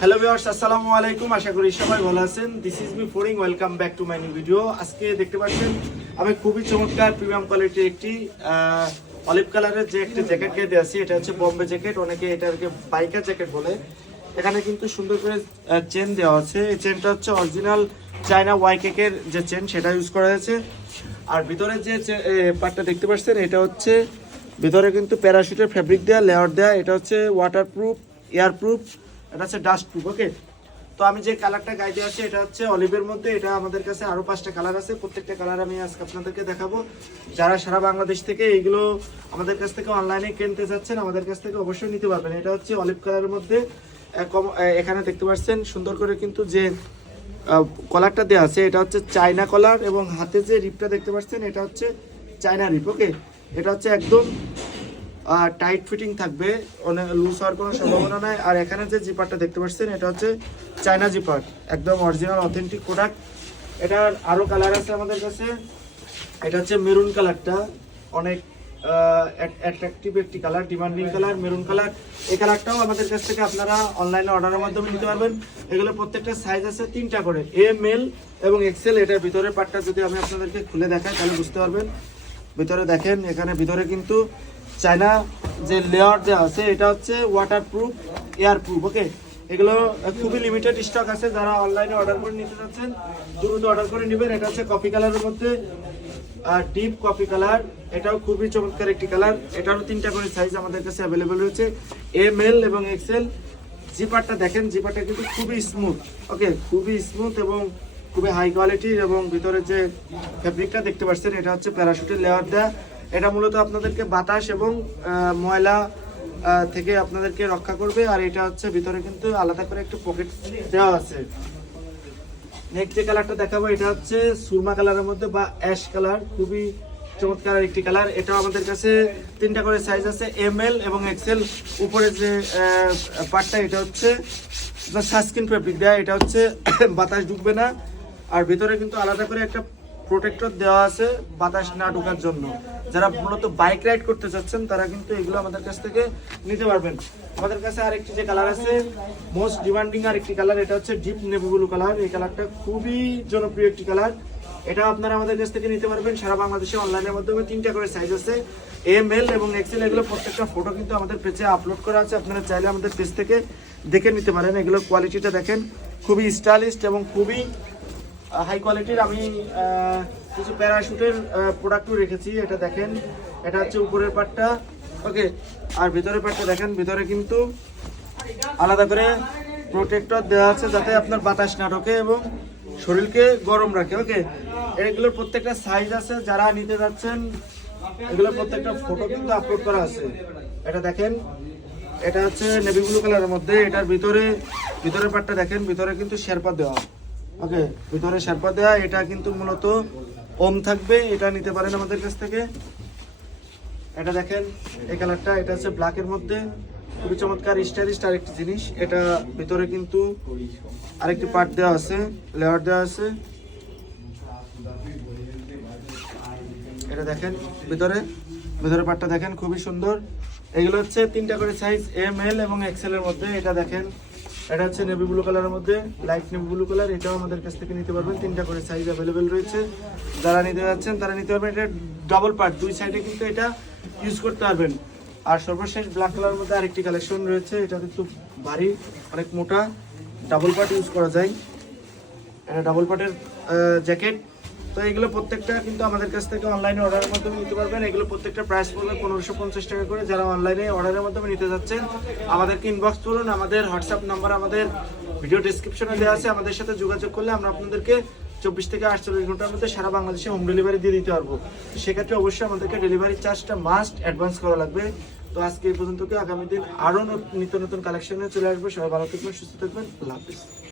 Hello viewers আসসালামু আলাইকুম। আশা করি সবাই ভালো আছেন। This is me ফোরিং welcome back to my new video আজকে দেখতে পাচ্ছেন, আমি খুবই চমৎকার প্রিমিয়াম কোয়ালিটির একটি অলিভ কালারের যে একটি জ্যাকেট গায়ে আছি, এটা হচ্ছে বম্বে জ্যাকেট অনেকে এটাকে বাইকার জ্যাকেট বলে। এখানে কিন্তু সুন্দর করে চেন দেওয়া আছে। এই চেনটা হচ্ছে অরিজিনাল চায়না ওয়াই কেকের যে চেন সেটা ইউজ করা হয়েছে। আর ভিতরে যে পার্টটা দেখতে পাচ্ছেন, এটা হচ্ছে, ভিতরে কিন্তু প্যারাশুটের ফ্যাব্রিক দেওয়া লেয়ার দেওয়া এটা হচ্ছে ওয়াটারপ্রুফ এয়ারপ্রুফ এটা হচ্ছে ডাস্ট প্রুফ ওকে তো আমি যে কালারটা দিয়ে আসছি এটা হচ্ছে অলিভের মধ্যে, এটা আমাদের কাছে আরও পাঁচটা কালার আছে। প্রত্যেকটা কালার আমি আজকে আপনাদেরকে দেখাবো। যারা সারা বাংলাদেশ থেকে এইগুলো আমাদের কাছ থেকে অনলাইনে কিনতে যাচ্ছেন, আমাদের কাছ থেকে অবশ্যই নিতে পারবেন। এটা হচ্ছে অলিভ কালারের মধ্যে এখানে দেখতে পাচ্ছেন, সুন্দর করে কিন্তু যে কলারটা দেওয়া আছে, এটা হচ্ছে চায়না কলার এবং হাতে যে রিপটা দেখতে পাচ্ছেন, এটা হচ্ছে চায়না রিপ ওকে এটা হচ্ছে একদম টাইট ফিটিং থাকবে অনেক লুজ হওয়ার কোনো সম্ভাবনা নাই। আর এখানে যে জিপারটা দেখতে পাচ্ছেন, এটা হচ্ছে চায়না জিপার একদম অরিজিনাল অথেন্টিক প্রোডাক্ট এটার আরও কালার আছে আমাদের কাছে। এটা হচ্ছে মেরুন কালারটা অনেক অ্যাট্রাকটিভ একটি colour demanding colour maroon colour এই কালারটাও আমাদের কাছ থেকে আপনারা অনলাইনে অর্ডারের মাধ্যমে নিতে পারবেন। এগুলো প্রত্যেকটা সাইজ আছে তিনটা করে এম এল এবং এক্সেল এটার ভিতরের পার্টটা যদি আমি আপনাদেরকে খুলে দেখাই, তাহলে বুঝতে পারবেন। ভিতরে দেখেন, এখানে ভিতরে কিন্তু চায়না যে লেয়ার দেওয়া আছে, এটা হচ্ছে waterproof airproof okay এগুলো খুবই লিমিটেড স্টক আছে, যারা অনলাইনে অর্ডার করে নিতে চাচ্ছেন, দ্রুত অর্ডার করে নেবেন। এটা হচ্ছে কফি কালারের মধ্যে, আর ডিপ কফি কালার এটাও খুবই চমৎকার একটি কালার এটারও তিনটা করে সাইজ আমাদের কাছে অ্যাভেলেবেল রয়েছে এম এল এবং এক্সেল জিপারটা দেখেন জিপারটা কিন্তু খুবই স্মুথ ওকে খুবই স্মুথ এবং খুবই হাই কোয়ালিটির এবং ভিতরে যে ফ্যাব্রিকটা দেখতে পাচ্ছেন, এটা হচ্ছে প্যারাশুটের লেয়ার দেওয়া এটা মূলত আপনাদেরকে বাতাস এবং ময়লা থেকে আপনাদেরকে রক্ষা করবে। আর এটা হচ্ছে ভিতরে কিন্তু আলাদা করে একটা পকেট দেওয়া আছে। নেক্সট যে কালারটা দেখাবো, এটা হচ্ছে সুরমা কালারের মধ্যে বা অ্যাশ কালার খুবই চমৎকার একটি কালার এটাও আমাদের কাছে তিনটা করে সাইজ আছে এম এল এবং এক্সেল উপরে যে পার্টটা এটা হচ্ছে সানস্ক্রিন ফেব্রিক দেয়া। এটা হচ্ছে বাতাস ঢুকবে না। আর ভিতরে কিন্তু আলাদা করে একটা প্রোটেক্টর দেওয়া আছে বাতাস না ঢোকার জন্য। যারা মূলত বাইক রাইড করতে চাচ্ছেন, তারা কিন্তু এগুলো আমাদের কাছ থেকে নিতে পারবেন। আমাদের কাছে আরেকটি যে কালার আছে মোস্ট ডিমান্ডিং আর একটি কালার এটা হচ্ছে ডিপ নেভি ব্লু কালার এই কালারটা খুবই জনপ্রিয় একটি কালার এটা আপনারা আমাদের কাছ থেকে নিতে পারবেন সারা বাংলাদেশে অনলাইনের মাধ্যমে। তিনটা করে সাইজ আছে এম এল এবং এক্সেল এগুলো প্রত্যেকটা ফটো কিন্তু আমাদের পেজে আপলোড করা আছে। আপনারা চাইলে আমাদের পেজ থেকে দেখে নিতে পারেন। এগুলোর কোয়ালিটিটা দেখেন, খুবই স্টাইলিস্ট এবং খুবই হাই কোয়ালিটির আমি কিছু প্যারাশুটের প্রোডাক্টও রেখেছি, এটা দেখেন। এটা হচ্ছে উপরের পার্টটা ওকে আর ভিতরের পার্টটা দেখেন, ভিতরে কিন্তু আলাদা করে প্রোটেক্টর দেওয়া আছে যাতে আপনার বাতাস না ঢোকে এবং শরীরকে গরম রাখে ওকে এগুলোর প্রত্যেকটা সাইজ আছে, যারা নিতে যাচ্ছেন, এগুলোর প্রত্যেকটা ফটো কিন্তু আপলোড করা আছে। এটা দেখেন, এটা হচ্ছে নেভি ব্লু কালারের মধ্যে, এটার ভিতরে, ভিতরের পার্টটা দেখেন, ভিতরে কিন্তু শেরপা দেওয়া। ওকে ভিতরে শেরপা দেওয়া এটা কিন্তু মূলত ওম থাকবে, এটা নিতে পারেন আমাদের কাছ থেকে। এটা দেখেন, এই কালারটা, এটা হচ্ছে ব্ল্যাকের মধ্যে। খুবই চমৎকার স্টাইলিশ আরেকটি জিনিস। এটা ভিতরে কিন্তু আরেকটি পার্ট দেওয়া আছে লেয়ার দেওয়া আছে। এটা দেখেন, ভিতরে ভিতরে পার্টটা দেখেন, খুবই সুন্দর। এগুলো হচ্ছে তিনটা করে সাইজ এম এল এবং এক্সেল এর মধ্যে। এটা দেখেন এটা হচ্ছে নেভি ব্লু কালারের মধ্যে লাইট নেভি ব্লু কালার এটাও আমাদের কাছ থেকে নিতে পারবেন। তিনটা করে সাইজ অ্যাভেলেবেল রয়েছে। যারা নিতে যাচ্ছেন, তারা নিতে পারবেন। এটা ডাবল পার্ট দুই সাইডে কিন্তু এটা ইউজ করতে পারবেন। আর সর্বশেষ ব্ল্যাক কালারের মধ্যে আরেকটি কালেকশন রয়েছে এটা কিন্তু ভারী, অনেক মোটা ডাবল পার্ট ইউজ করা যায়। এটা ডাবল পার্টের জ্যাকেট তো এগুলো প্রত্যেকটা কিন্তু আমাদের কাছ থেকে অনলাইনে অর্ডারের মাধ্যমে নিতে পারবেন। এগুলো প্রত্যেকটা প্রাইস পড়বে পনেরোশো পঞ্চাশ টাকা করে। যারা অনলাইনে অর্ডারের মাধ্যমে নিতে যাচ্ছেন, আমাদেরকে ইনবক্স করুন। আমাদের হোয়াটসঅ্যাপ নাম্বার আমাদের ভিডিও ডিসক্রিপশনে দেওয়া আছে। আমাদের সাথে যোগাযোগ করলে আমরা আপনাদেরকে চব্বিশ থেকে আটচল্লিশ ঘণ্টার মধ্যে সারা বাংলাদেশে হোম ডেলিভারি দিয়ে দিতে পারব। সেক্ষেত্রে অবশ্যই আমাদেরকে ডেলিভারি চার্জটা মাস্ট অ্যাডভান্স করা লাগবে। তো আজকে এই পর্যন্ত আগামী দিন আরও নিত্য নতুন কালেকশনে চলে আসবে। সবাই ভালো থাকবেন, সুস্থ থাকবেন। আল্লাহ হাফিজ।